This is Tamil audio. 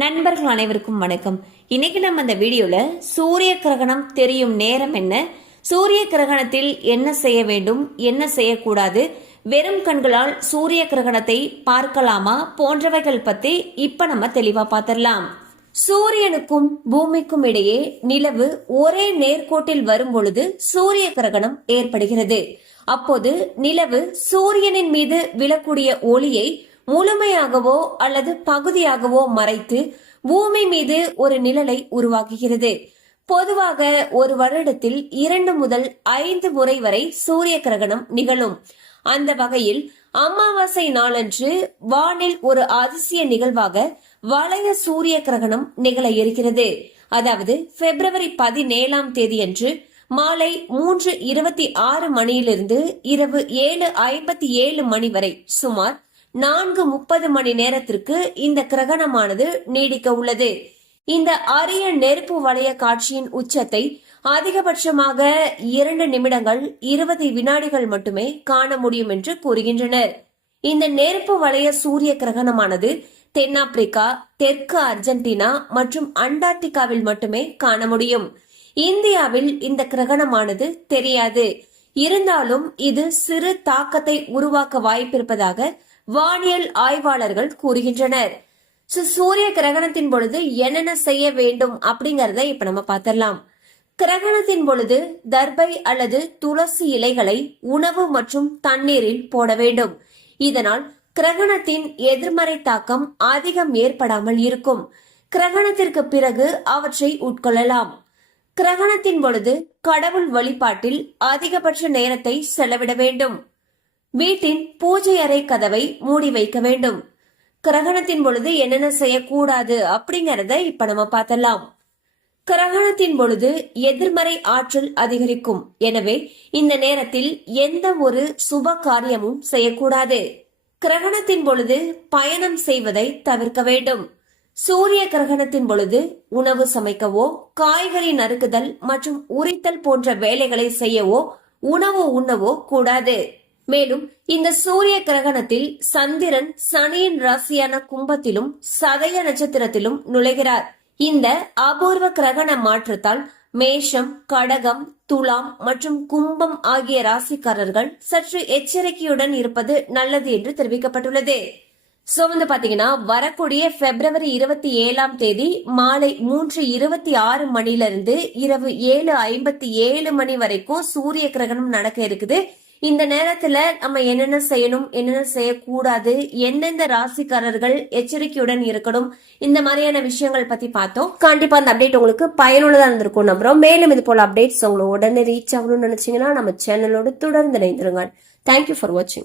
நண்பர்கள் அனைவருக்கும் வணக்கம். இன்னைக்கு நம்ம இந்த வீடியோல சூரிய கிரகணம் தெரியும் நேரம் என்ன? சூரிய கிரகணத்தில் என்ன செய்ய வேண்டும்? என்ன செய்யக்கூடாது? வெறும் கண்களால் சூரிய கிரகணத்தை பார்க்கலாமா? போன்றவைகள் பத்தி இப்ப நம்ம தெளிவா பார்த்திடலாம் சூரியனுக்கும் பூமிக்கும் இடையே நிலவு ஒரே நேர்கோட்டில் வரும் பொழுது சூரிய கிரகணம் ஏற்படுகிறது. அப்போது நிலவு சூரியனின் மீது விழக்கூடிய ஒளியை முழுமையாகவோ அல்லது பகுதியாகவோ மறைத்து பூமி மீது ஒரு நிழலை உருவாக்குகிறது. பொதுவாக ஒரு வருடத்தில் இரண்டு முதல் ஐந்து முறை வரை சூரிய கிரகணம் நிகழும். அந்த வகையில் அமாவாசை நாளன்று வானில் ஒரு அதிசய நிகழ்வாக வளைய சூரிய கிரகணம் நிகழ இருக்கிறது. அதாவது பிப்ரவரி பதினேழாம் தேதியன்று மாலை மூன்று இருபத்தி ஆறு மணியிலிருந்து இரவு ஏழு ஐம்பத்தி ஏழு மணி வரை சுமார் நான்கு முப்பது மணி நேரத்திற்கு இந்த கிரகணமானது நீடிக்க உள்ளது. இந்த அரிய நெருப்பு வளைய காட்சியின் உச்சத்தை அதிகபட்சமாக இரண்டு நிமிடங்கள் இருபது வினாடிகள் மட்டுமே காண முடியும் என்று கூறுகின்றனர். இந்த நெருப்பு வளைய சூரிய கிரகணமானது தென்னாப்பிரிக்கா தெற்கு அர்ஜென்டினா மற்றும் அண்டார்டிகாவில் மட்டுமே காண முடியும். இந்தியாவில் இந்த கிரகணமானது தெரியாது. இருந்தாலும் இது சிறு தாக்கத்தை உருவாக்க வாய்ப்பிருப்பதாக வானியல் ஆய்வாளர்கள் கூறுகின்றனர். ஸோ சூரிய கிரகணத்தின் பொழுது என்னென்ன செய்ய வேண்டும் அப்படிங்கறத இப்ப நம்ம பார்த்திடலாம். கிரகணத்தின் பொழுது தர்பை அல்லது துளசி இலைகளை உணவு மற்றும் தண்ணீரில் போட வேண்டும். இதனால் கிரகணத்தின் எதிர்மறை தாக்கம் அதிகம் ஏற்படாமல் இருக்கும். கிரகணத்திற்கு பிறகு அவற்றை உட்கொள்ளலாம். கிரகணத்தின் பொழுது கடவுள் வழிபாட்டில் அதிகபட்ச நேரத்தை செலவிட வேண்டும். வீட்டின் பூஜை அறை கதவை மூடி வைக்க வேண்டும். கிரகணத்தின் பொழுது என்னென்ன செய்யக்கூடாது அப்படிங்கறத இப்ப நம்ம பார்த்தலாம் கிரகணத்தின் பொழுது எதிர்மறை ஆற்றல் அதிகரிக்கும். எனவே இந்த நேரத்தில் எந்த ஒரு சுப காரியமும் செய்யக்கூடாது. கிரகணத்தின் பொழுது பயணம் செய்வதை தவிர்க்க வேண்டும். சூரிய கிரகணத்தின் பொழுது உணவு சமைக்கவோ காய்கறி நறுக்குதல் மற்றும் உரித்தல் போன்ற வேலைகளை செய்யவோ உணவு உண்ணவோ கூடாது. மேலும் இந்த சூரிய கிரகணத்தில் சந்திரன் சனியின் ராசியான கும்பத்திலும் சதய நட்சத்திரத்திலும் நுழைகிறார். இந்த அபூர்வ கிரகண மாற்றத்தால் மேஷம் கடகம் துலாம் மற்றும் கும்பம் ஆகிய ராசிக்காரர்கள் சற்று எச்சரிக்கையுடன் இருப்பது நல்லது என்று தெரிவிக்கப்பட்டுள்ளது. சோ வந்து பாத்தீங்கன்னா வரக்கூடிய பிப்ரவரி இருபத்தி ஏழாம் தேதி மாலை மூன்று இருபத்தி ஆறு மணில இருந்து இரவு ஏழு ஐம்பத்தி ஏழு மணி வரைக்கும் சூரிய கிரகணம் நடக்க இருக்குது. இந்த நேரத்துல நம்ம என்னென்ன செய்யணும் என்னென்ன செய்யக்கூடாது எந்தெந்த ராசிக்காரர்கள் எச்சரிக்கையுடன் இருக்கணும் இந்த மாதிரியான விஷயங்கள் பத்தி பார்த்தோம். கண்டிப்பா அந்த அப்டேட் உங்களுக்கு பயனுள்ளதா இருந்திருக்கும் நம்புறோம். மேலும் இது போல அப்டேட்ஸ் உங்களுக்கு உடனே ரீச் ஆகணும்னு நினைச்சீங்கன்னா நம்ம சேனலோடு தொடர்ந்து இணைந்திருங்க தேங்க்யூ ஃபார் வாட்சிங்